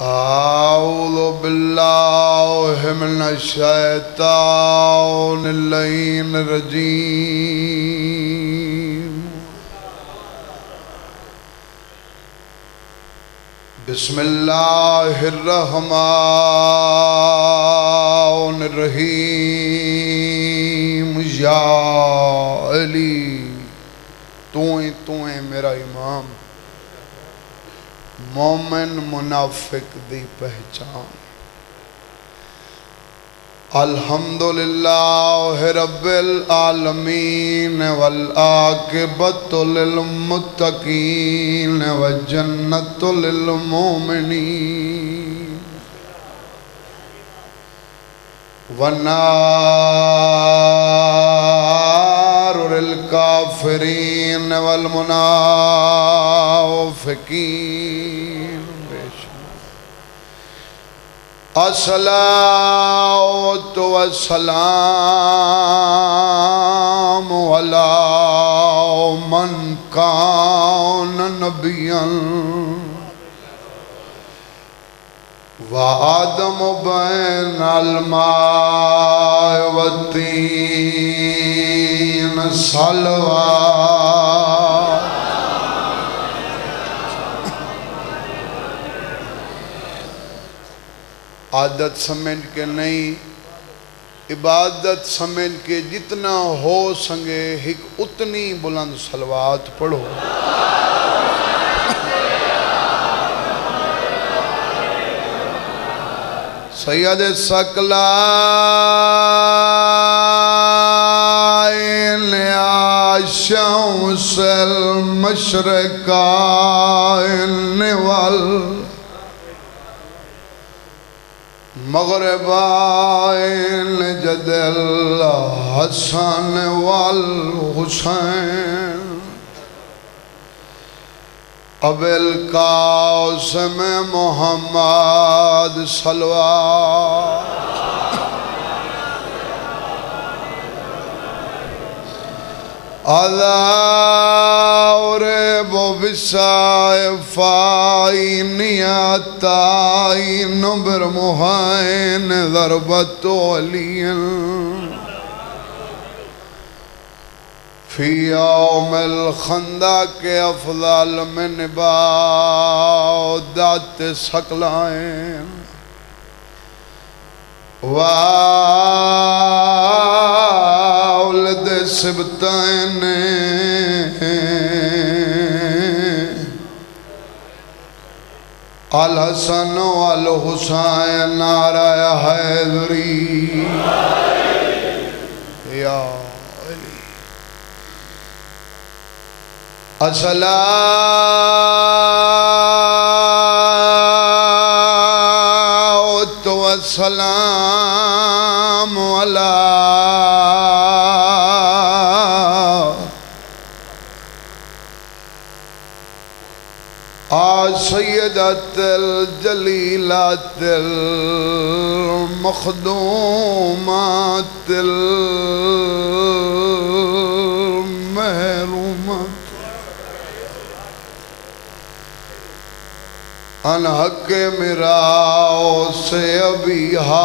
أعوذ بالله من الشيطان اللعين الرجيم بسم الله الرحمن الرحيم يا علی تو میرا امام مومن منافق دی پہچان الحمدللہ رب العالمین والعاقبۃ للمتقین والجنۃ للمؤمنین والنار للکافرین والمنافقین الصلاة والسلام على من كان نبيا وآدم بين الماء والطين صلوات عادت سمجھ کے نہیں عبادت سمجھ کے جتنا ہو سنگے ایک اتنی بلند صلوات پڑھو سید ثقلین یا شمس المشرقین مغربائن جد الحسن والحسین ابو القاسم محمد صلوات أذارب بسائفين ياتين برمهين ضربة ولي في يوم الخندق أفضل من بعدة ثقلين وولد سبتين الحسن والحسين نعرہ حیدری یا علی الصلاة والسلام على سيدة الجليلات المخدومات المهرومات عن حق مراو سے ابیہا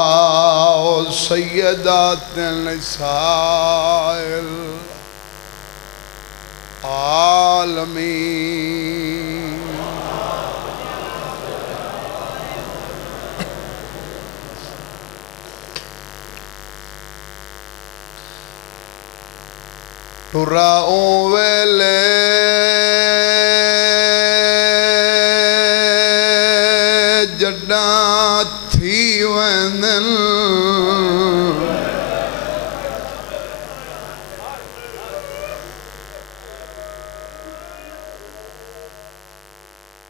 سیدات نساء العالمین تراؤں ویلے جڈاں تھی ویندن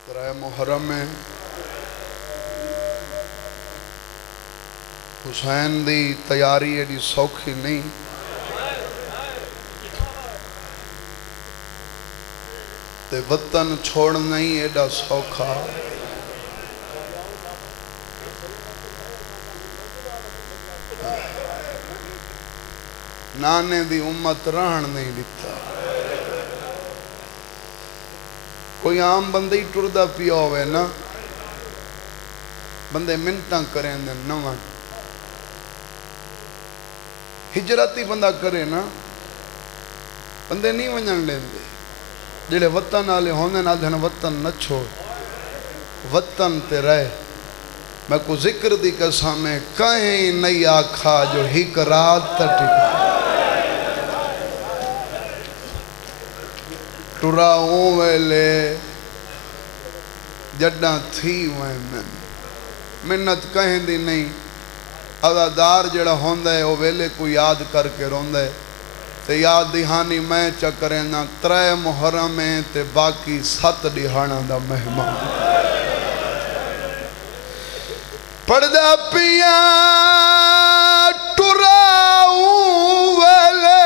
ترائے محرم میں حسین دی تیاری ایڈی سوکھی نہیں تے وطن چھوڑ نہیں ایڈا سوکھا نانے دی امت رہن نہیں دیتا کوئی عام بندی ٹردہ پیا ہوئے نا بندے منتاں کریں دے نوان ہجرتی بندہ کرے نا بندے نہیں ونجن لیں دے جڑے وطن آلے ہونے نہ دھن وطن نہ چھوڑ وطن تے رہے میں کو ذکر دی قسم ہے کہیں نہیں آکھا جو ہیک رات تا ٹکا ٹراؤں ویلے جڈاں تھی وین منت کہیں دی نہیں عزادار جڑا ہوندہ ہے وہ ویلے کو یاد کر کے روندہ ہے تے یاد دہانی میں چکریں نا 3 محرم ہیں تے باقی 7 دہانا دا مہمان پردہ پیا ٹراؤں ویلے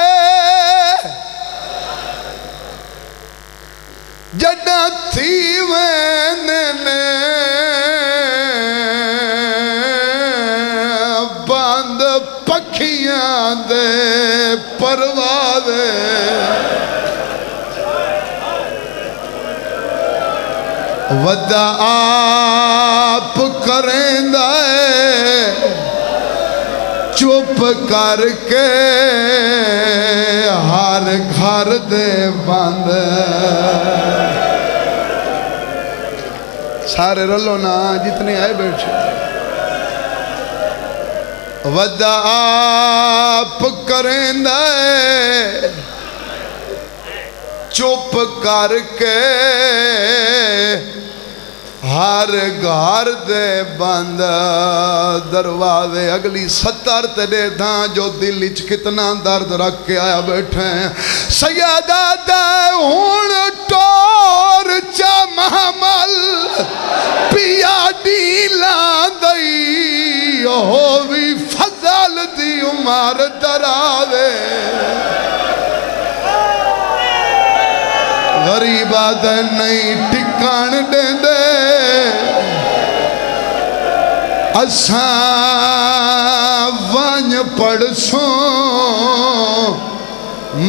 جڈاں تھی وین باند پکھیاں دے پروادے ودا آپ کریں دائے چپ کر کے ہر گھر دے بند سارے رلو نا جتنے آئے بیٹھے ودا آپ کریں دائے چپ کر کے ہر گھر دے بند دروازے اگلی 70 تے دے دھاں جو دل اچ کتنا درد رکھ کے آیا بیٹھے ہیں سیادہ دے ہون ٹور چا محمل پیا ڈیلان دئی ہووی فضل دی عمر دراوے غریبہ دے نہیں ٹکان دیں دے اساں وانج پڑسوں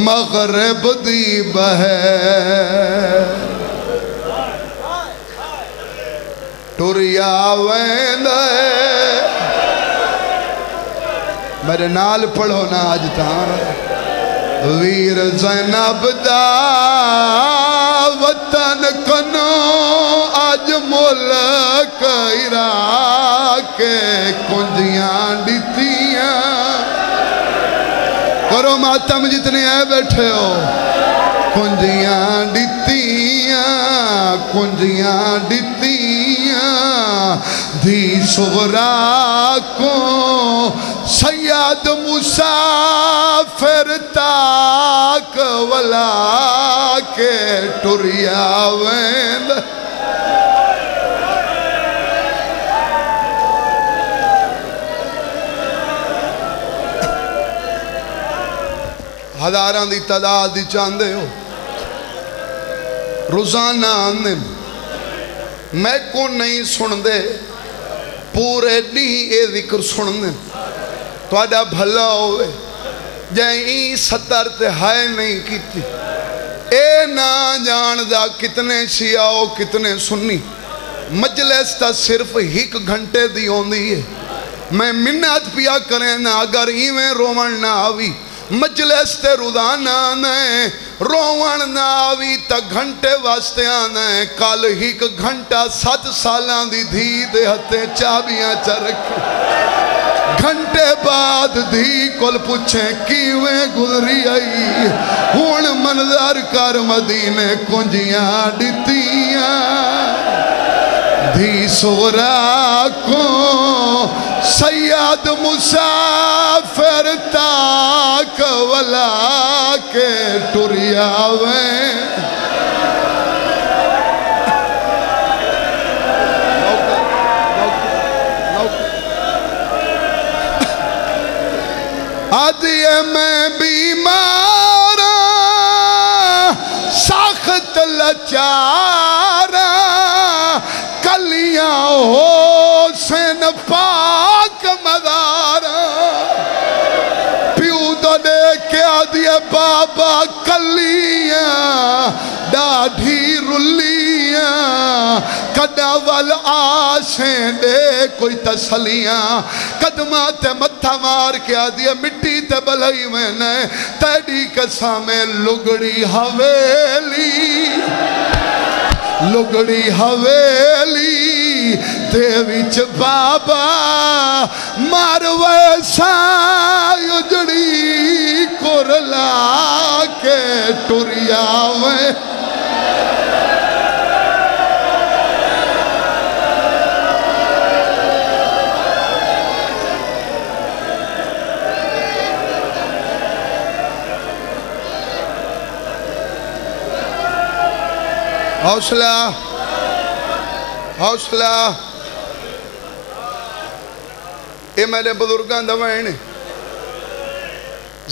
مغرب دی بہے ٹوریا ویندے میرے نال پڑھو نا آج تاں ویر زینب دا وطن کنو آج ملک عراق کنجیاں ڈیتیاں کرو ماتم جتنے آئے بیٹھے ہو کنجیاں ڈیتیاں دھی صغرا کو سید مسافر تاک ولا کے ٹریا ویند ہزاران دی تعداد دی چاندے ہو روزانہ آنے میں کو نہیں سن دے پورے نہیں اے ذکر سن دے تو آڈا بھلا ہوئے جائیں 70 تے ہائے نہیں کیتی اے نا جاندہ کتنے شیعہ ہو کتنے سنی مجلس تا صرف 1 گھنٹے دی ہوندی ہے میں منت پیا کریں نا اگر ایویں رومن نہ آوی مجلس تے روزانہ آنے روان نہ آوی تا گھنٹے واسطے آنے کال 1 گھنٹہ 7 سالان دی دھی دے ہتے چابیاں چرکھیں گھنٹے بعد دھی کل پوچھیں کیویں گزری آئی ہون منظر کر مدینے کنجیاں ڈیتیاں دھی صغرا کو سید مسافر تاک ولا کے ٹریا ویں آدھیے میں بیمار سخت لچار کلیاں حسین پاک مدار پیو تو دے کے آدھیے بابا کلیاں ڈاڑھی رلیاں وڈا وال آسیں دے کوئی تسلیاں قدمہ تے متھا مار کے آدھی مٹی تے بلائی میں نے تیری قسمیں لگڑی حویلی لگڑی حویلی تے وچ بابا مار ویسا اجڑی کرلا کے ٹریا میں حوصلہ حوصلہ یہ میرے بزرگان دوائنے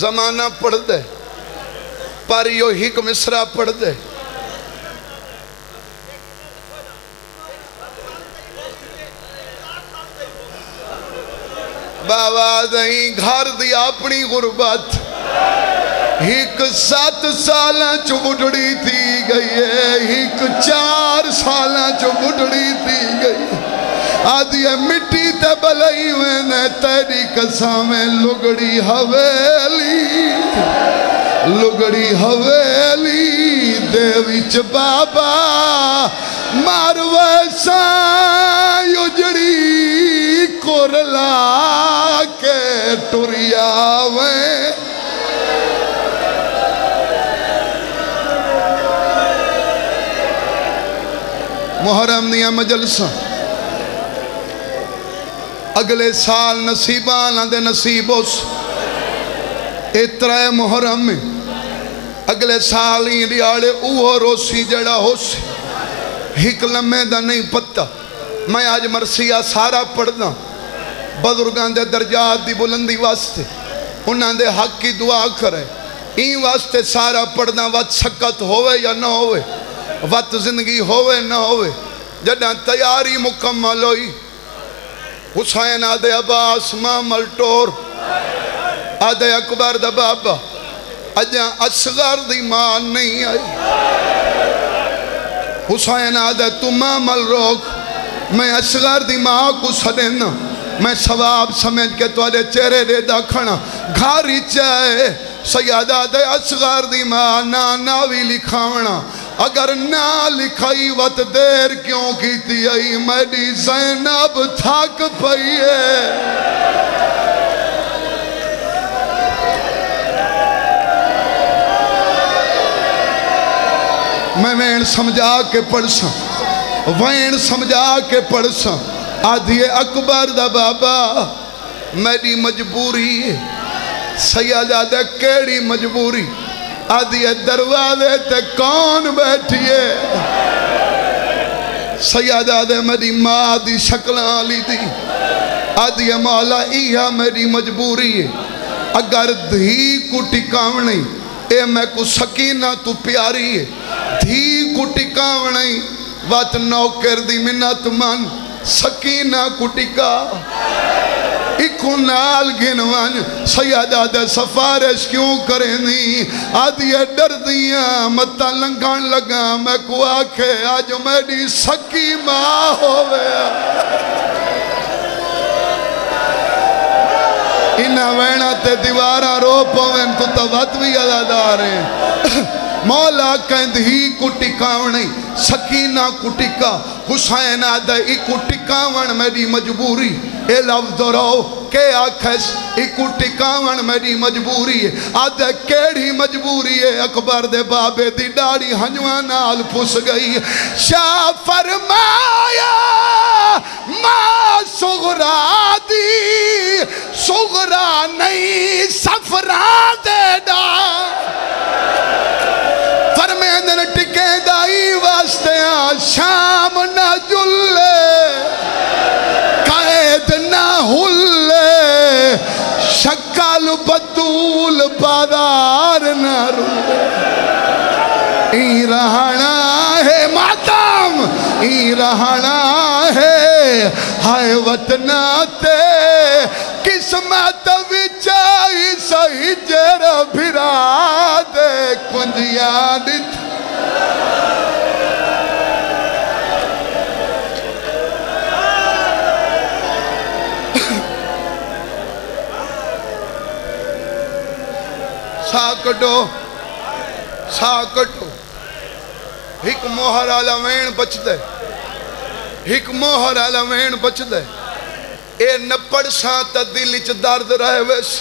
زمانہ پڑھ دے پر یو ہک مصرہ پڑھ دے بابا دہیں گھر دی اپنی غربت ایک 7 سالاں چو بڑھڑی تھی گئی ہے ایک 4 سالاں چو بڑھڑی تھی گئی آدھی مٹی تے بلائی میں نے تیری قسمیں لگڑی حویلی لگڑی حویلی دے وچ بابا مار ویسا اجڑی کرلا کے ٹریا میں محرم دیا مجلساں اگلے سال نصیبان آندے نصیب ہو اترائے محرم میں اگلے سال ہی لیاڑے اوہ روسی جڑا ہو سی ہک لمحے دا نہیں پتا میں آج مرثیہ سارا پڑھ دا بزرگان دے درجات دی بلندی واسطے انہاں دے حق کی دعا کرے این واسطے سارا پڑھ دا وقت سکت ہوئے یا نہ ہوئے وقت زندگی ہوئے نہ ہوئے جدہ تیاری مکمل ہوئی حسین آدھے عباس مامل ٹور آدھے اکبر دا بابا اجاں اصغر دی ماں نہیں آئی حسین آدھے تو مامل روک میں اصغر دی ماں کو سڑینا میں ثواب سمجھ کے توڑے چہرے دے دا کھنا گھاری چاہے سیادہ دے اصغر دی ماں ناوی لکھاونا اگر نہ لکھائی وقت دیر کیوں کیتی آئی میری زینب تھاک پئی ہے میں وین سمجھا کے پڑھساں وین سمجھا کے پڑھساں آدھی اکبر دا بابا میری مجبوری ہے سیادہ دے کیڑی مجبوری آدھی دروازے تے کون بیٹھئے سیادہ دے میری ماں دی شکلہ لی دی آدھی مولا ایہا میری مجبوری ہے اگر دھی کو ٹکاونی اے میں کو سکینہ تو پیاری ہے دھی کو ٹکاونی وات نوکر دی منت من سکینہ کو ٹکا ایکو نال گنوان سیادہ دے سفارش کیوں کریں دی آدھی ڈر دیاں متا لنگان لگا میں کو آکھے آج میری سکی ماں ہویا انہا وینا تے دیوارا رو پوین تو توت بھی عدادار ہیں مولا کہند ہی کو ٹکاونی سکینہ کو ٹکا حسین آدھے ایکو ٹکاون میری مجبوری اے لفظ دراؤ کہ آکھس ایکو ٹکاون میری مجبوری ہے آدھے کیڑی مجبوری ہے اکبر دے بابے دی ڈاڑی ہنجوان نال پس گئی شاہ فرمایا ماں سغرا دی سغرا نہیں سفران دے ڈا فرمیندن ٹکے دائی واسطے شام نہ جلے قائد نہ ہلے شکل بطول بادار نہ رلے ای رہنا ہے ماتم ای رہنا ہے ہائے وطناتے قسمت وچائی سہی جر بھرا دے کنجیاں سا کٹو ایک موہر آلا وین بچ دے ایک موہر آلا وین بچ دے اے نپڑ ساں تا دل اچ درد رہے ویس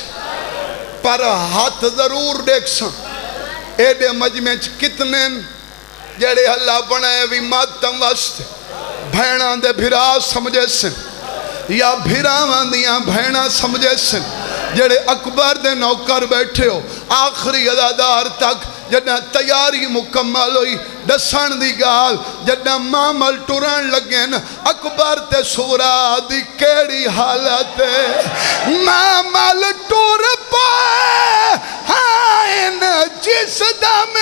پر ہاتھ ضرور دیکھ ساں اے دے مجمع کتنے جڑے اللہ بنائے وی ماتم وست بھیناں دے بھرا سمجھے سن یا بھراواں دیاں بھینا سمجھے سن جڑے اکبر دے نوکر بیٹھے ہو آخری عدادار تک جدہ تیاری مکمل ہوئی دسان دی گال جدہ معامل ٹوران لگیں اکبر تے سورا دی کیڑی حالت ہے معامل ٹور پائے ہائن جس دم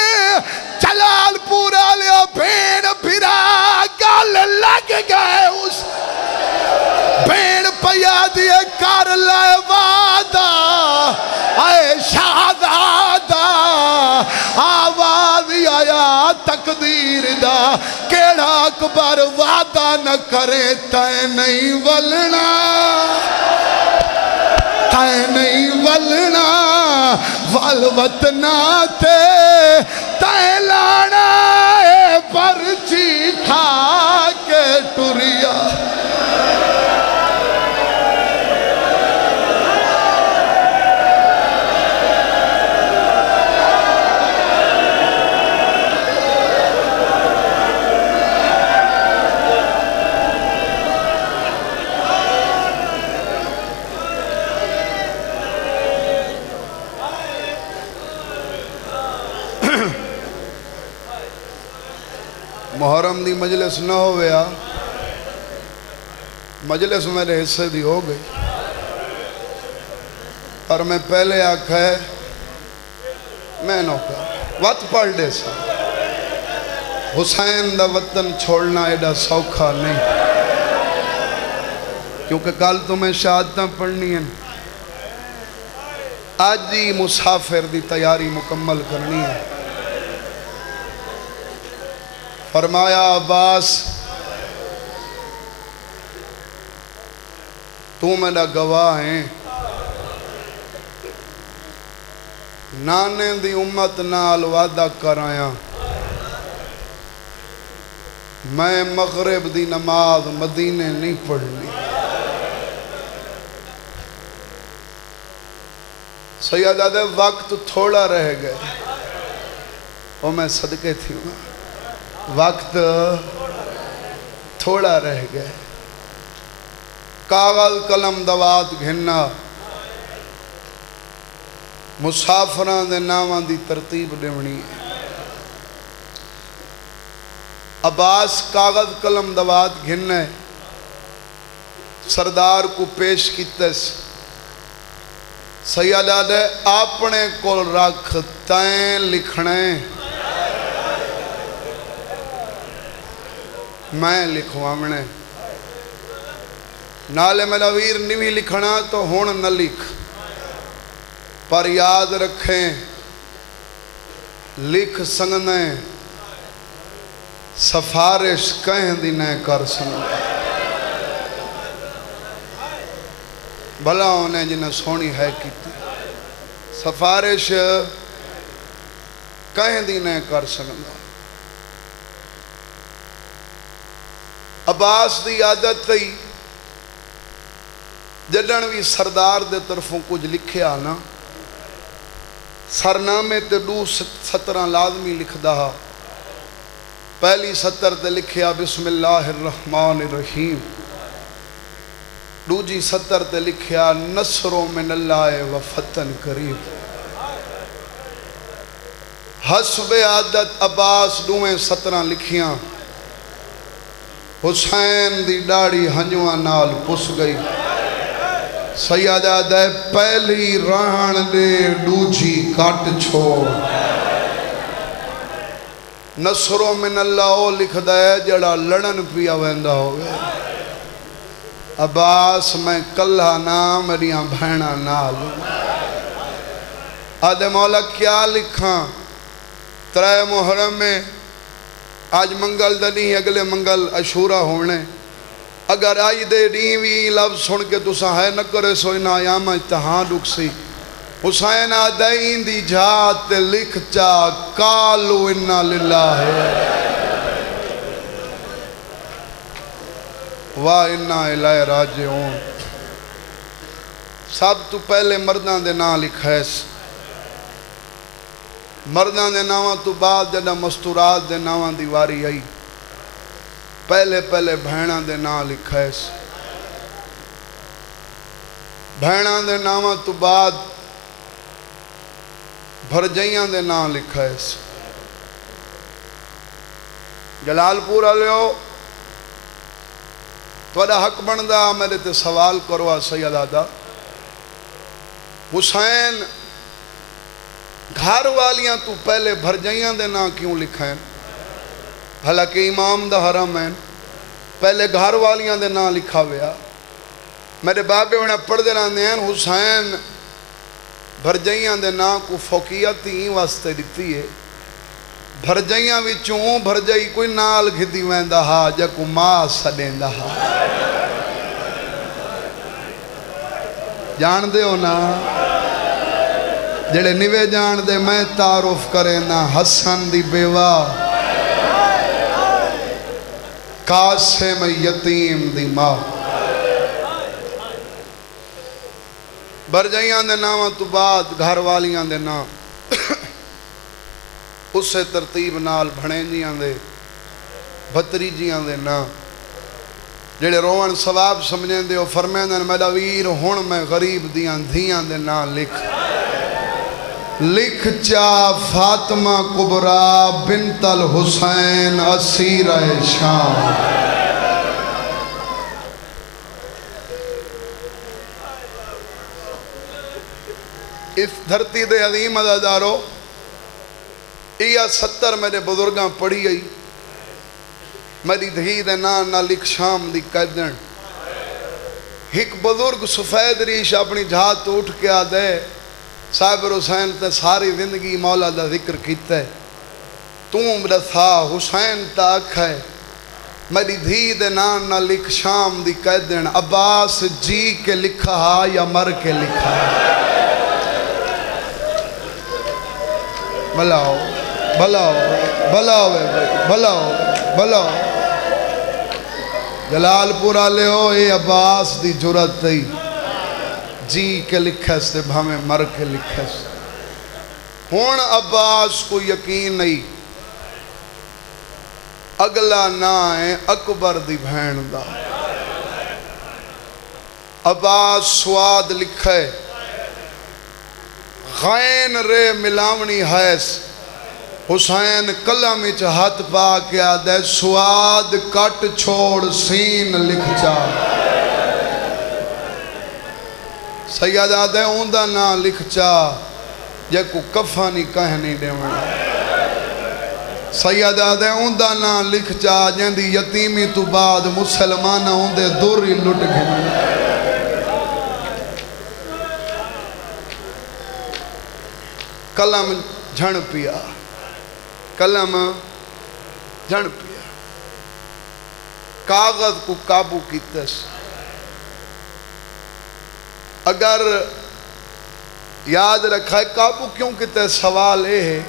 چلال پورا لیا بھین بھرا گال لگ گئے اس بھین پیا دیے کر لائے وعدہ اے شہدادہ آواز آیا تقدیر دا کیڑا اکبر وعدہ نہ کرے تے نہیں ولنا تے نہیں ولنا والوطنا تے لانا اے پرچی کھا کے ٹریا محرم دی مجلس نہ ہویا مجلس میرے حصے دی ہو گئی اور میں پہلے آکھا ہے میں نوکا وقت پڑھ دے سا حسین دا وطن چھوڑنا ایڈا سوکھا نہیں کیونکہ کل تمہیں شہادتاں پڑھنی ہیں آج ہی مسافر دی تیاری مکمل کرنی ہے فرمایا عباس تو میرا گواہ ہیں نانے دی امت نال وعدہ کرایا میں مغرب دی نماز مدینے نہیں پڑھنی سیدہ دے وقت تھوڑا رہ گئے وہ میں صدقے تھی وقت تھوڑا رہ گئے کاغذ قلم دوات گھننا مسافران دے نامان دی ترتیب دیونی ہے عباس کاغذ قلم دوات گھننے سردار کو پیش کیتے سیدہ دے اپنے کول رکھ تائیں لکھنے میں لکھوامنے نالے ملویر نوی لکھنا تو ہون نہ لکھ پر یاد رکھیں لکھ سنگنے سفارش کہیں دی نئے کر سنگنے بھلا ہونے جنہیں سونی ہے کیتی سفارش کہیں دی نئے کر سنگنے عباس دی عادت تھی جدن بھی سردار دے طرفوں کچھ لکھے آنا سرنامے تے دو 17 لازمی لکھ دہا پہلی 17 تے لکھیا بسم اللہ الرحمن الرحیم دوجی 17 تے لکھیا نصر من اللہ و فتن قریب حسب عادت عباس دویں 17 لکھیاں حسین دی ڈاڑی ہنجوان نال پس گئی سیدہ دے پہلی رہن دے دوجی کٹ چھوڑ نصر من اللہ لکھ دے جڑا لڑن پیا ویندہ ہوئے عباس میں کلہ نام میریاں بھینا نال آدھے مولا کیا لکھاں 3 محرم میں آج منگل دنی اگلے منگل عشورہ ہونے اگر آئی دے ڈیوی لفظ سن کے تسا ہے نہ کرے سوئی نہ آیام اتہاں ڈک سی حسین آدائین دی جات لکھ چا کالو انہا للہ واہ انہا الہ راجعون سب تو پہلے مردان دے نا لکھائیس مردان دے ناوان تو بعد جڑا مستورات دے ناوان دیواری آئی پہلے بھینان دے نا لکھائیس بھینان دے ناوان تو بعد بھرجائیان دے نا لکھائیس جلال پورا لیو توڑا حق بندہ میرے تے سوال کروا سید آدھا حسین گھر والیاں تو پہلے بھرجائیاں دے نا کیوں لکھائیں حالانکہ امام دا حرم ہیں پہلے گھر والیاں دے نا لکھا ہویا میرے بابے انہیں پڑھ دے رہنے ہیں حسین بھرجائیاں دے نا کو فوقیت ہی واسطے دیتی ہے بھرجائیاں وچوں بھرجائی کوئی نال گھدی ویندہ ہا جا کو ماں سڑیندہ ہا جان دے ہو نا جڑے نوے جان دے میں تعارف کرے نا حسن دی بیوہ قاسم یتیم دی ماں بھرجائیاں دے ناواں تو بعد گھر والیاں دے نا اس سے ترتیب نال بھنینجیاں دے بھتریجیاں دے نا جڑے روان ثواب سمجھیں دے اور فرمین دے میرا ویر ہون میں غریب دیاں دھیاں دے نا لکھ چا فاطمہ کبرا بنت الحسین اسیرہ شام اس دھرتی دے عظیم عزادارو یہ 70 میرے بزرگاں پڑھی آئی میری دھی دے نہ لکھ شام دی قیدن ایک بزرگ سفید ریش اپنی جہات اٹھ کے آدھے صاحب حسین تے ساری زندگی مولا دا ذکر کیتا ہے تم رسا حسین تاک ہے میری دھی دے نہ لکھ شام دی قیدن عباس جی کے لکھا ہا یا مر کے لکھا ہا بلاؤ بلاؤ بلاؤ بلاؤ بلاؤ جلال پورا لے ہو اے عباس دی جرت تھی جی کے لکھے سے بھامے مر کے لکھے سے ہون عباس کو یقین نہیں اگلا نائیں اکبر دی بھین دا عباس سواد لکھے غین رے ملاونی حیث حسین قلم اچھ ہاتھ پا کے آدھے سواد کٹ چھوڑ سین لکھ چا سید آدھے اوندہ نا لکھ چا جے کو کفانی کہنی دے ونا سید آدھے اوندہ نا لکھ چا جن دی یتیمی تو بعد مسلمانہ اوندے دوری لٹ گھنے قلم جھن پیا قلم جھن پیا کاغذ کو قابو کیتس اگر یاد رکھا ہے قابو کیوں کیتے سوال ہے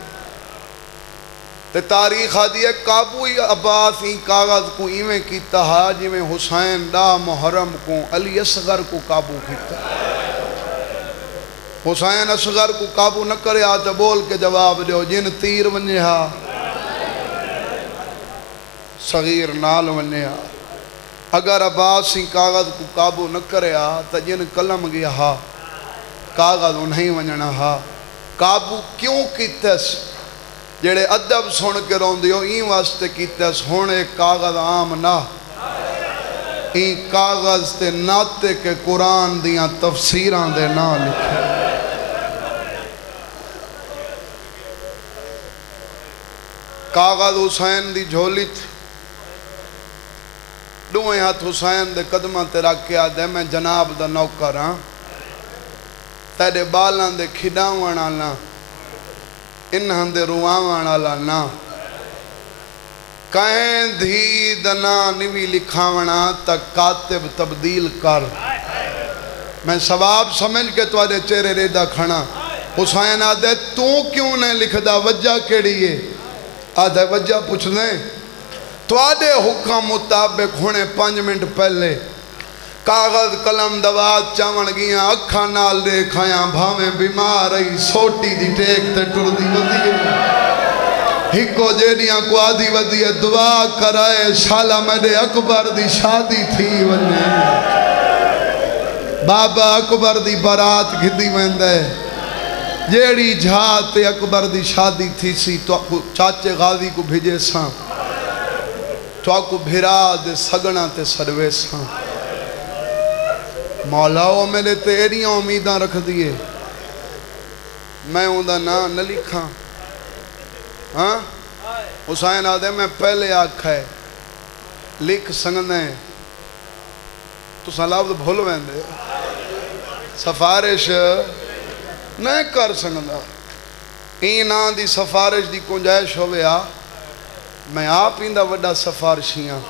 تے تاریخ آدھی ہے قابو ہی عباس ہی کاغذ کو ایویں کیتا ہا جی میں حسین دا محرم کو علی اصغر کو قابو کیتا حسین اصغر کو قابو نہ کرے آتا بول کے جواب دیو جن تیر ونجے ہا صغیر نال ونجے ہا اگر عباس ہی کاغذ کو قابو نہ کرے آتا جن قلم گیا ہا کاغذ نہیں ونجنا ہا قابو کیوں کیتس جڑے ادب سن کے رون دیو این واسطے کیتس ہونے کاغذ عام نہ این کاغذ تے ناتے کے قرآن دیاں تفسیران دے نا لکھے کاغذ حسین دی جھولی تھی دوئے ہاتھ حسین دے قدمہ تے رکھیا دے میں جناب دا نوکر ہاں تیرے بالان دے کھڈاوان آلا انہاں دے روآوان آلا نا کہیں دھی دنا نوی لکھاونا تا کاتب تبدیل کر میں ثواب سمجھ کے تواڈے چہرے ریدہ کھڑا حسین آدھے تو کیوں نے لکھ دا وجہ کیڑی ہے آدھے وجہ پوچھ دیں تواڈے حکم مطابق ہونے 5 منٹ پہلے کاغذ قلم دوات چاون گیاں اکھا نال دے کھایاں بھاویں بیمار رہی سوٹی دی ٹیک تے ٹر دی ودی ہکو جیڑیاں کو آدھی ودی دعا کرائے شالا میرے اکبر دی شادی تھی ونے بابا اکبر دی برات گھدی ویندے جیڑی جھات اکبر دی شادی تھی سی تو چاچے غازی کو بھیجے ساں تو کو بھیرا دے سگنا تے سروے ساں مولاو میرے تیریاں امیداں رکھ دیئے میں ہوں دا نا نہ لکھاں ہاں حسین آدھے میں پہلے آکھا ہے لکھ سنگنے تو سلاب تو بھول ویندے سفارش نہیں کر سنگنا اینا دی سفارش دی کنجائش ہوئے میں آپ ہی وڈا سفارشیاں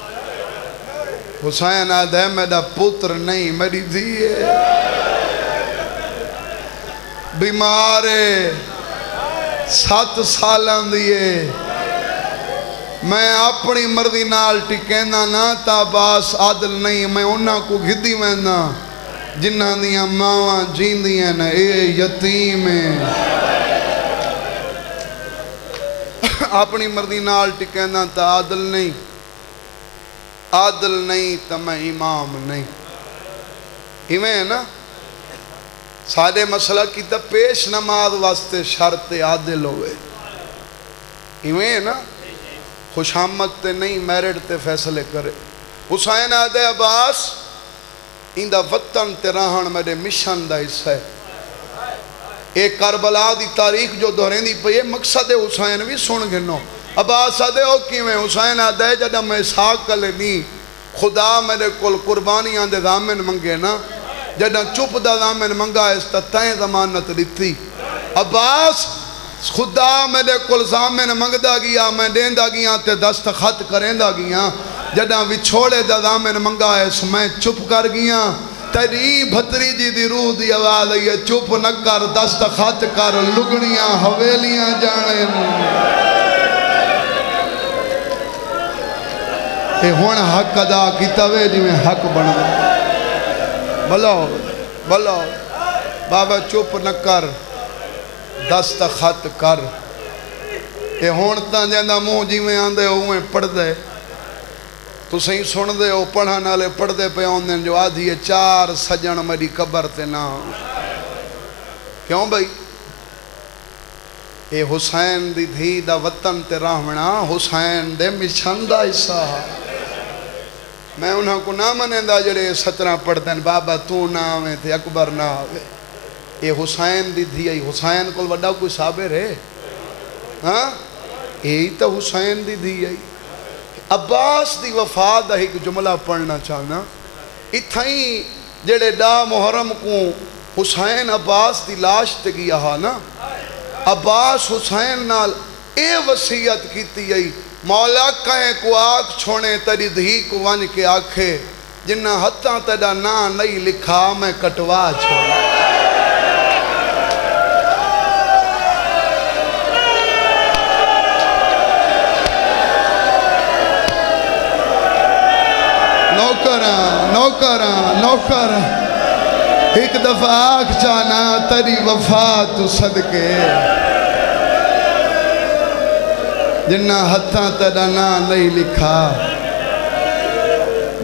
حسین آدھے میرا پتر نہیں میری دھیے بیمارے 7 سالان دیئے میں اپنی مرضی نال ٹکینا نا تا باس عادل نہیں میں انہاں کو گھدی وینا جنہاں دیاں ماواں جیندیاں نا اے یتیم اپنی مرضی نال ٹکینا تا عادل نہیں تا میں امام نہیں ہمیں ہے نا سادے مسئلہ کی تا پیش نماز واسطے شرط عادل ہوئے ہمیں ہے نا خوش آمد تے نہیں میرٹ تے فیصلے کرے حسین آدھے عباس اندہ وطن تے رہن میرے مشن دا حصہ ہے ایک کربلا دی تاریخ جو دورین دی پہ یہ مقصد حسین بھی سن گنو عباس آدھے ہو کیویں حسین آدھے جدہ میں اسحاق کلے نہیں خدا میرے کل قربانیاں دے دامن منگے نا جدہ چپ دا دامن منگا اس تتائیں ضمانت لیتی عباس خدا میرے کل زامن منگدہ گیا میں دیندہ گیا تے دستخط کریندہ گیا جدہ وچھوڑے دا دامن منگا اس میں چپ کر گیا تیری بھتری جی دی روح دی آواز ہے چپ نہ کر دستخط کر لگڑیاں حویلیاں جانے اے ہون حق ادا کی توے جی میں حق بنا بلو بابا چپ نہ کر دستخط کر اے ہون تاں جیندہ منہ جی میں آندے ہوئے پڑھ دے تو صحیح سن دے ہو پڑھا نالے پڑھ دے پہ آن دیں جو آدھی 4 سجن میری قبر تے نہ کیوں بھائی اے حسین دی دھی دا وطن تے راہمنا حسین دے مشن دا حصہ میں انہاں کو نہ منیندہ جڑے 17 پڑھ دیں بابا تو نہ آویں تے اکبر نہ آوے اے حسین دی دھی آئی حسین کو وڈا کوئی صابر ہے ہاں یہی تو حسین دی دھی آئی عباس دی وفات دا ایک جملہ پڑھنا چاہنا اتھائیں جڑے ڈا محرم کو حسین عباس دی لاش تے گیا ہا نا عباس حسین نال اے وصیت کیتی آئی مولا کہیں کو آنکھ چھوڑے تیری دھی کو ون کے آنکھے جنہ ہتاں تیرا نا نہیں لکھا میں کٹوا چھوڑا نوکر ایک دفعہ آنکھ چانا تیری وفا تو صدقے جنہ ہتھاں تیرا نا نہیں لکھا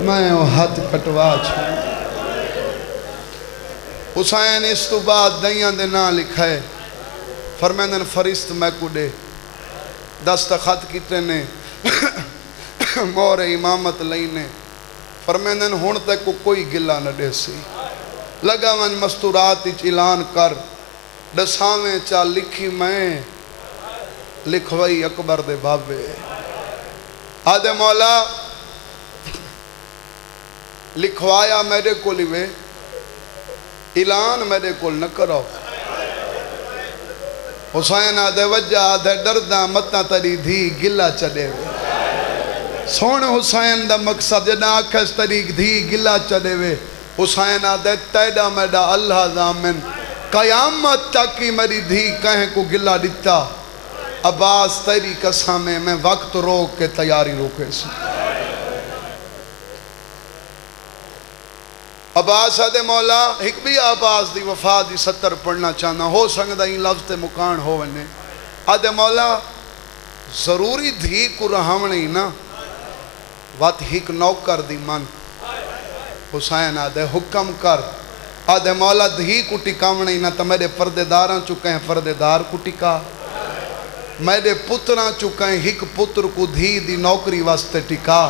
میں وہ ہاتھ کٹوا چھوڑا حسین اس تو بعد دائیاں دے نا لکھا ہے فرمیندن فرست میں کو دے دستخط کیتے نے مور امامت لئینے فرمیندن ہون تک کو کوئی گلہ نہ دے سی لگا من مستورات اچ اعلان کر دساویں چا لکھی میں لکھوائی اکبر دے بابے آدھے مولا لکھوایا میرے کو لیوے اعلان میرے کو نہ کرو حسین آدھے وجہ آدھے دردہ متہ تری دھی گلہ چلے ہوئے سونے حسین دا مقصد جنا آکھس تری دھی گلا چلے وے حسین آدھے تیڈا میڈا اللہ ضامن قیامت تک کی میری دھی کہیں کو گلا دیتا عباس تیری قسم میں وقت روک کے تیاری روکے سے عباس آدھے مولا ایک بھی عباس دی وفا دی 70 پڑھنا چاہنا ہو سنگدہ ہی لفظ تے مکان ہو ونے آدھے مولا ضروری دھی کو رہاونے نا وات ہیک نوکر دی من حسین آدھے حکم کر آدھے مولا دھی کو ٹکاونے نا تو میرے پردے داراں چکے ہیں پردے دار کو ٹکا میرے پتراں چکے ہیں ہیک پتر کو دھی دی نوکری واسطے ٹکا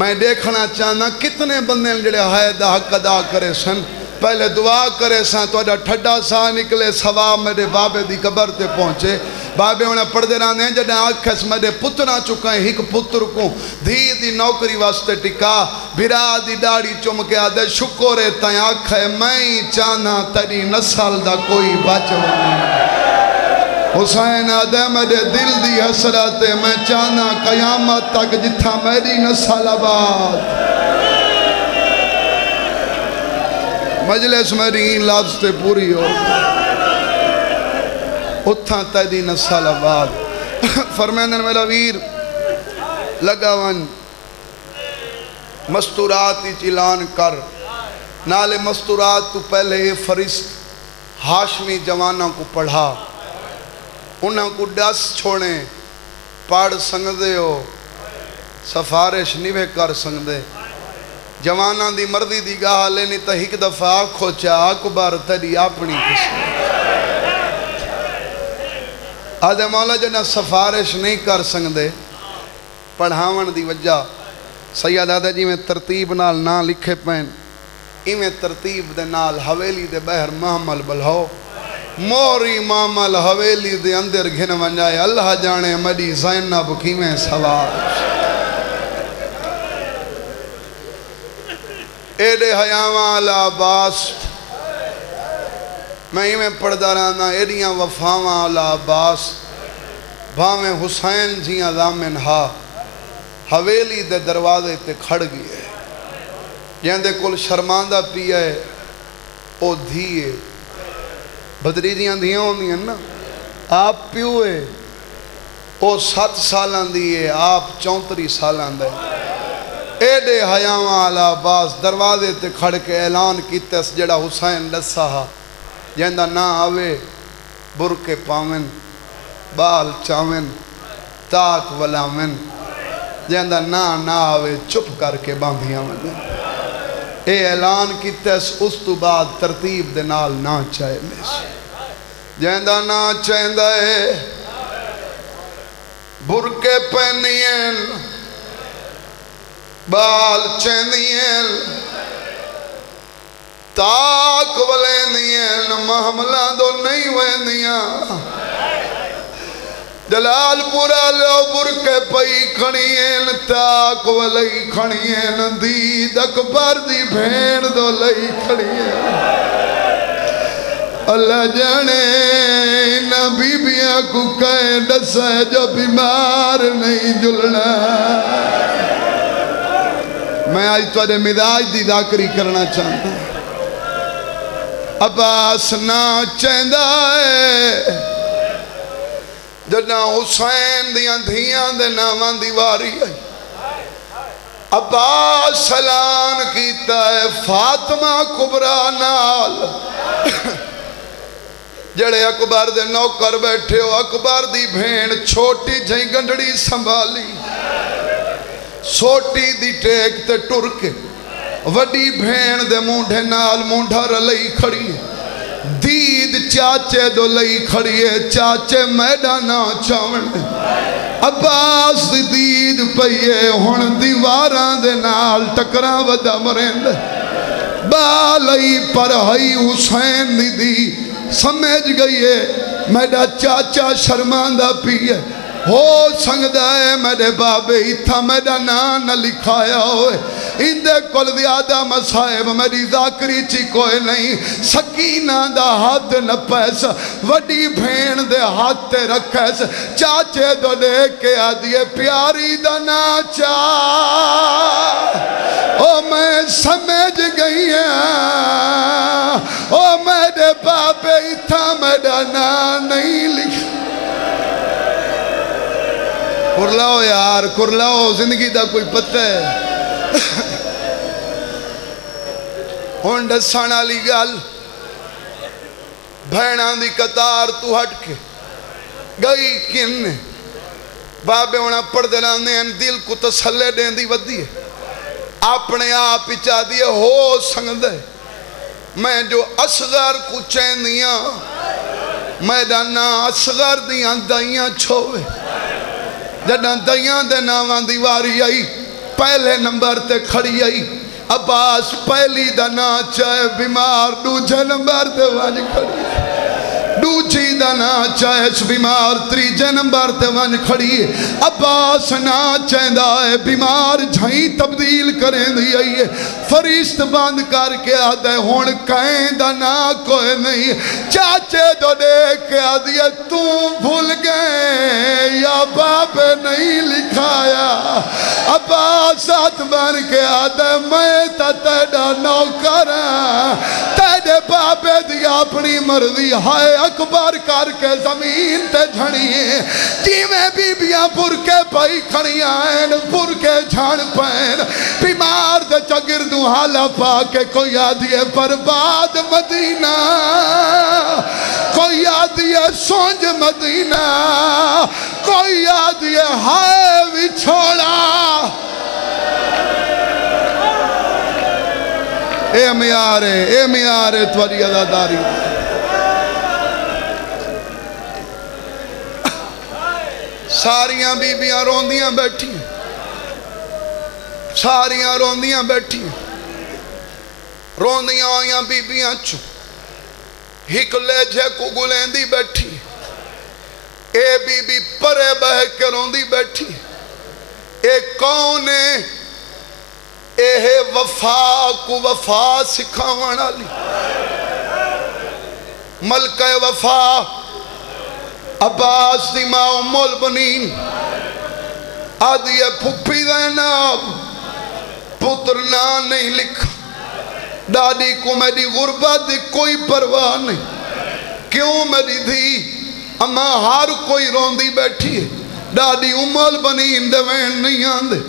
میں دیکھنا چاہنا کتنے بندے جڑے ہائے دا حق ادا کرے سن پہلے دعا کرے سن تو اڈا ٹھڈا سا نکلے ثواب میرے بابے دی قبر تے پہنچے بابے انہیں پڑھ دے رہنے ہیں جڑے آکھس میرے پترہ چکا ہے ہیک پتر کو دھی دی نوکری واسطے ٹکا بھرا دی ڈاڑی چمکے آدھے شکر تائیں آکھے میں ہی چاہنا تیری نسل دا کوئی بچوانی حسین آدھے میرے دل دی حسرت میں چاہنا قیامت تک جتھا میری نسل آباد مجلس میری لفظ تے پوری ہو اتھا تیری نسل آباد فرمیندن میرا ویر لگا ون مستورات اعلان کر نالے مستورات تو پہلے فرشت ہاشمی جوانوں کو پڑھا انہاں کو ڈس چھوڑیں پڑھ سنگدے ہو سفارش نیوے کر سنگدے جواناں دی مردی دی گاہ لینی تا ہک دفعہ آکھو چا اکبر تیری اپنی قسم آدھے مولا جنہ سفارش نہیں کر سنگدے پڑھاون دی وجہ سید آدھے جی میں ترتیب نال نہ لکھے پین ایمیں ترتیب دے نال حویلی دے بہر محمل بلہو موری مامل حویلی دے اندر گھن ونجائے اللہ جانے مڈی زینب کی میں سوار ایڈے حیاواں علا باس میں ہی میں پڑھدا رہنا ایڈیاں وفاواں علا باس بھاویں حسین جیاں ضامن ہا حویلی دے دروازے تے کھڑ گئے جہاں دے کل شرماندہ پیئے او دھیئے بدری جیاں دھیاں ہوندی ہیں نا آپ پیوئے او 7 سالاں دیئے آپ 34 سالاں دے ایڈے حیاواں علا باس دروازے تے کھڑ کے اعلان کیتے اس جڑا حسین ڈسا ہا جہندہ نہ آوے برکے پاویں بال چاویں تاک ولاویں جہندہ نہ آوے چپ کر کے باندھیاں وجہ اے اعلان کیتے اس تو بعد ترتیب دے نال نہ چاہے لیس جہندہ نہ چاہندہ ہے برکے پہنین بال چہندین تاک ولیندین محملہ دو نہیں ویندیاں جلال پورا لو برکے پئی کھڑیین تاک ولی کھڑیین دید اکبر دی بھین دو لئی کھڑیین اللہ جانے نہ بیبیاں کو کہیں ڈسے جو بیمار نہیں جلنا میں آج توڑے مزاج دی ذاکری کرنا چاہتا ہوں عباس نہ چاہندہ ہے جنا حسین دیاں دھیاں دے نامان دیواری ہے عباس سلام کیتا ہے فاطمہ کبرا نال جڑے اکبر دے نوکر بیٹھے ہو اکبر دی بھین چھوٹی جائیں گنڈڑی سنبھالی سوٹی دی ٹیک تے ٹرک وڈی بھین دے مونڈھے نال مونڈھا رلئی کھڑی دید چاچے دو لئی کھڑی ہے چاچے میدانہ چاون عباس دید پئیے ہون دیواراں دے نال ٹکراں ودا مرند بالائی پر ہئی حسین دی سمجھ گئی ہے میڈا چاچا شرماندہ پیئے ہو سنگدہ ہے میرے بابے اتھا میڈا نہ لکھایا ہوئے اندے کل زیادہ مصائب میری ذاکری چی کوئی نہیں سکینہ دا ہاتھ نہ پیس وڈی بھین دے ہاتھ تے رکھیس چاچے دو لے کے آدھیے پیاری دا نا چاہ او میں سمجھ گئی ہیں او میرے بابے اتھا میرا نا نہیں لکھا کرلاؤ یار کرلاؤ زندگی دا کوئی پتہ ہے ہون ڈسانا لی گال بھینان دی قطار تو ہٹ کے گئی کن بابے ہونا پڑھ دینے ہیں دل کو تسلے دین دی ودی ہے اپنے آپ اچھا دیئے ہو سنگ دے میں جو اصغر کو چین دیاں میں دانا اصغر دیاں دائیاں چھوئے جدہ دائیاں دے ناوان دیواری آئی پہلے نمبر تے کھڑی آئی عباس پہلی دنا چاہے بیمار دوجہ نمبر تے وانج کھڑی دوجی دنا چاہے بیمار تریجہ نمبر تے وانج کھڑی عباس نا چاہندہ ہے بیمار جھائیں تبدیل کریں دی آئیے فرشت بند کر کے آدھے ہون کہیں دنا کوئی نہیں چاچے دو دیکھ کے آدھے تو بھول گئے یا باپ نہیں لکھایا عباس ہاتھ بن کے آدھے میں تا تیڑا نوکر تیڑے بابے دی اپنی مرضی ہائے اکبر کر کے زمین تے جھڑیے جی میں بی بیاں پر کے پائی کھڑی آئین پر کے جھڑ پین بیمار دے چگر دوں حالا پا کے کوئی آدھیے برباد مدینہ کوئی آدھیے سونج مدینہ کوئی آدھیے ہائے بھی چھوڑا اے میارے تواری عزاداری ساریاں بیبیاں روندیاں بیٹھی ساریاں روندیاں بیٹھی روندیاں آیاں بیبیاں چو ہک لے جے کو گلین دی بیٹھی اے بی بی پرے بہ کے روندی بیٹھی اے کون ہے اے وفا کو وفا سکھاوانا لی ملکہ وفا عباس دی ماں ام البنین آدھی پھپی زینب پترنا نہیں لکھا ڈاڈی کو میری غربت دی کوئی پرواہ نہیں کیوں میری دھی اما ہر کوئی روندی بیٹھی ہے ڈاڈی ام البنین دے وین نہیں آندے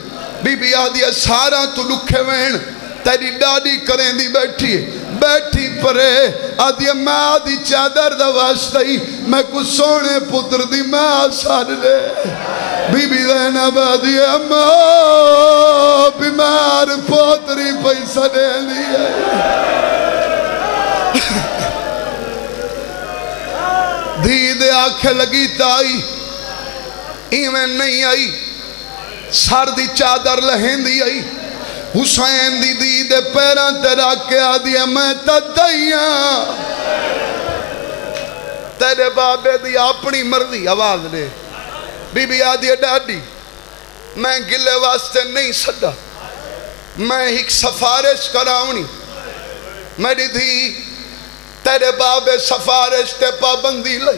بی بی آدھی سارا تو لکھے وین تیری ڈاڈی کریں دی بیٹھی ہے بیٹھی پرے آدھی میں آدھی چادر دا واسطی میں کچھ سونے پتر دی میں آسار لے بی بی زینب آدھی اماں بیمار پوتری پیسہ دے لیا دھیدے آنکھیں لگی تائی ایمیں نہیں آئی سار دی چادر لہن دی آئی حسین دی دی دے پیران تیرا کے آدھیا میں تدائیاں تیرے بابے دی اپنی مرضی آواز لے بی بی آدھیا ڈاڈی میں گلے واسطے نہیں سڑا میں ایک سفارش کراؤنی میری دھی تیرے بابے سفارش تے پابندی لئی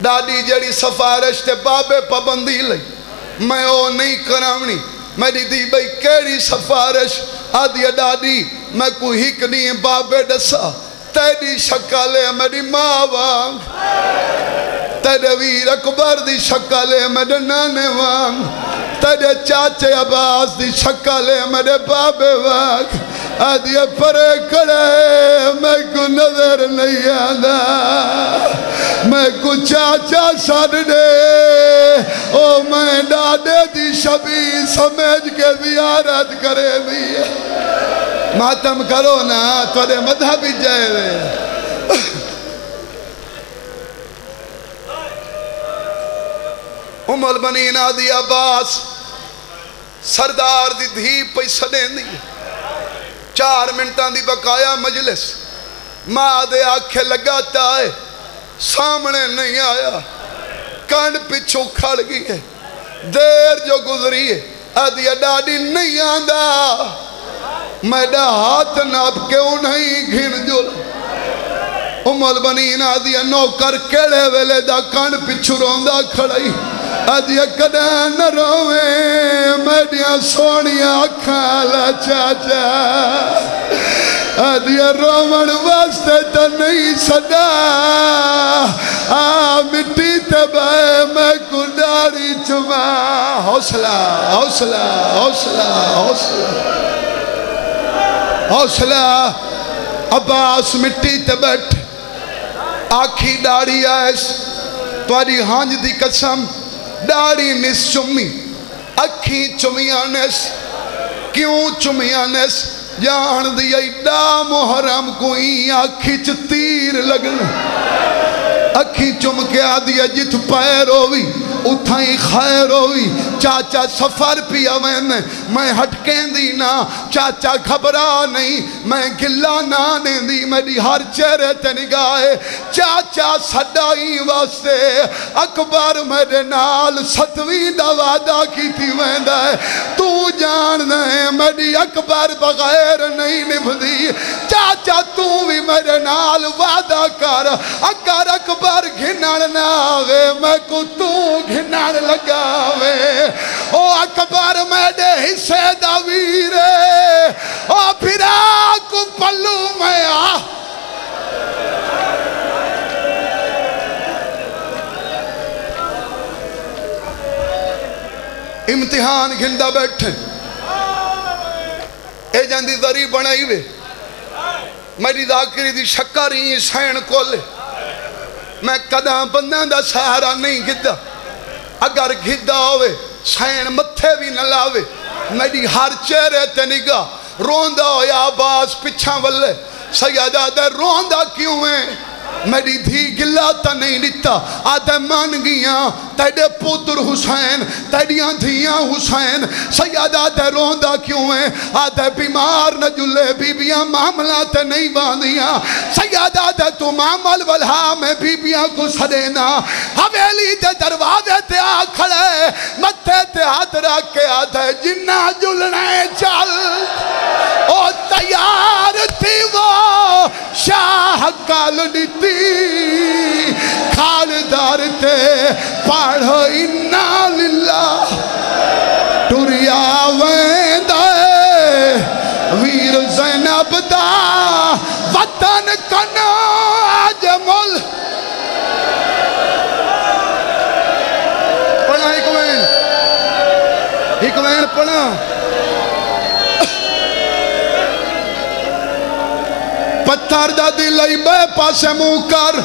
ڈاڈی جڑی سفارش تے بابے پابندی لئی میں او نہیں کراؤنی میری دی بھئی کیڑی سفارش آدھیا ڈاڈی میں کوئی ہک نہیں بابے ڈسا تیری شکل ہے میری ماں وانگ تیرے ویر اکبر دی شکل ہے میرے نانے وانگ تیرے چاچے عباس دی شکل ہے میرے بابے وانگ آدھیا پرے کھڑے میں کو نظر نہیں آنا میں کو چاچا سن دے او میں ڈاڈے دی شبی سمجھ کے زیارت کرے دی ماتم کرو نا توڑے مذہبی جائے دے ام البنین آدھی عباس سردار دی دھی پیسہ دین دی 4 منٹان دی بقایا مجلس ماں دے آنکھیں لگاتا ہے سامنے نہیں آیا کانڈ پچھو کھڑ گئی ہے دیر جو گزری ہے آدھی ڈاڈی نہیں آندا میڈا ہاتھ ناپ کیوں نہیں گھن جل البنین آدھی نوکر کیڑے ویلے دا کان پچھو روندا کھڑائی آدھی کداں نہ رویں میڈیاں سونیاں کھالا چاچا آدھی رومن واسطے تو نہیں صدا مٹی تے بائے میں کو ڈاڑی چما حوصلہ حوصلہ حوصلہ حوصلہ حوصلہ عباس مٹی تے بیٹھ آکھی ڈاڑی آئیس تواری ہانج دی قسم ڈاڑی نس چمی اکھی چمیانس کیوں چمیانس جان دی ایڈا محرم کوئی آکھی چتیر لگن اکھی چم کے آدھی جت پیر ہوئی اتھائیں خیر ہوئی چاچا سفر پیا میں ہٹکیں دی نا چاچا گھبرا نہیں میں گلہ نانے دی میری ہر چہرے تے نگاہے چاچا سڈائی واسطے اکبر میرے نال ستویں دا وعدہ کی تھی ویندہ ہے تو جان دیں میری اکبر بغیر نہیں نبھدی چاچا تو بھی میرے نال وعدہ کر اگر اکبر گھنن نہ آوے میں کو تو گھنن لگاوے او اکبر میرے حصے دا ویرے او پھرا کو پلو میں آ امتحان گھندہ بیٹھے اے جاندی ذری بنائی وے میری ذاکری دی شکاری سین کولے میں قدم بندان دا سہارا نہیں گھدہ اگر گھدہ ہوئے سین متھے بھی نہ لاوے میری ہر چہرے تے نگاہ روندہ ہو یا باز پچھاں والے سیدہ دے روندہ کیوں ہیں میری دھی گلہ تا نہیں لیتا آدھے مان گیاں تیڑے پوتر حسین تیڑیاں دھیاں حسین سیادہ دے روندہ کیوں ہیں آدھے بیمار نہ جلے بیبیاں معاملہ تے نہیں باندیاں سیادہ دے تو معامل والہا میں بیبیاں کو سڑینا حویلی دے دروازے تے آ کھڑے متھے تے ہاتھ رکھ کے آدھے جنہ جلنے چل او تیار تھی وہ شاہ کال دیتی کھالدار تے پڑھو انہا للہ ٹوریا ویندہ ویر زینب دا وطن کنا آج مل پڑھا ایک پڑھا پتھر دا دلائی بے پاسے مو کر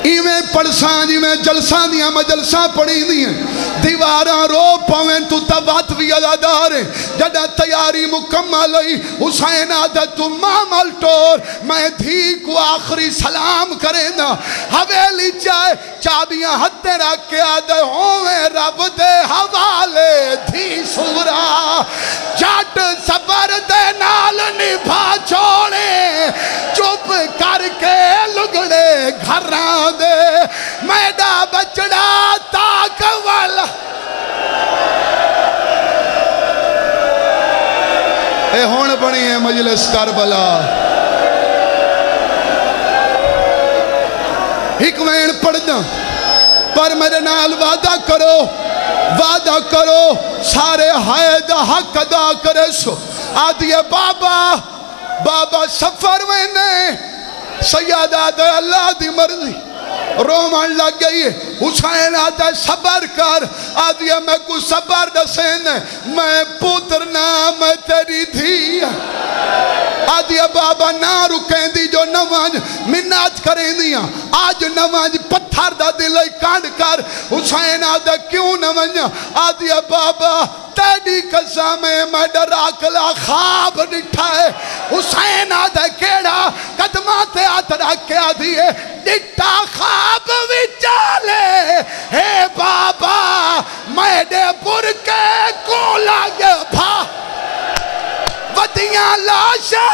ایویں پڑسان جی میں جلسان دیاں مجلسان پڑی دیاں دیواراں رو پاویں تو تبات بھی اداداریں جڑا تیاری مکمل ہوئی حسین آدھا تو معامل ٹور میں دھی کو آخری سلام کریں نا حویلی چاہے چابیاں ہتھے رکھ کے آدھے ہوئے رب دے حوالے دھی سورا جٹ صبر دے نال نبھا چھوڑے چپ کر کے لگڑے گھران دے میڈا بچڑا تاک والا اے ہون بنی ہے مجلس کربلا حکمین پڑھنا پر میرے نال وعدہ کرو سارے حید حق ادا کرے سو آدھی بابا سفر میں نے سیادہ دے اللہ دی مرضی رومان لگ گئی ہے حسین آتا ہے صبر کر آدھی میں کو صبر دسین ہے میں پوتر نام تیری دھی آدھی بابا نہ رکیں دی جو نواج منات کریں دیا آج نواج پتھر دا دلائی کانڈ کر حسین آدھا کیوں نواج آدھی بابا تیڑی قسم میں ڈراکلا خواب ڈٹھا ہے حسین آدھا کیڑا قدمات آت رکھ کے آدھی ہے ڈٹھا خواب بھی چالے اے بابا میڈے برکے کو لگے بھا ودیاں لاشا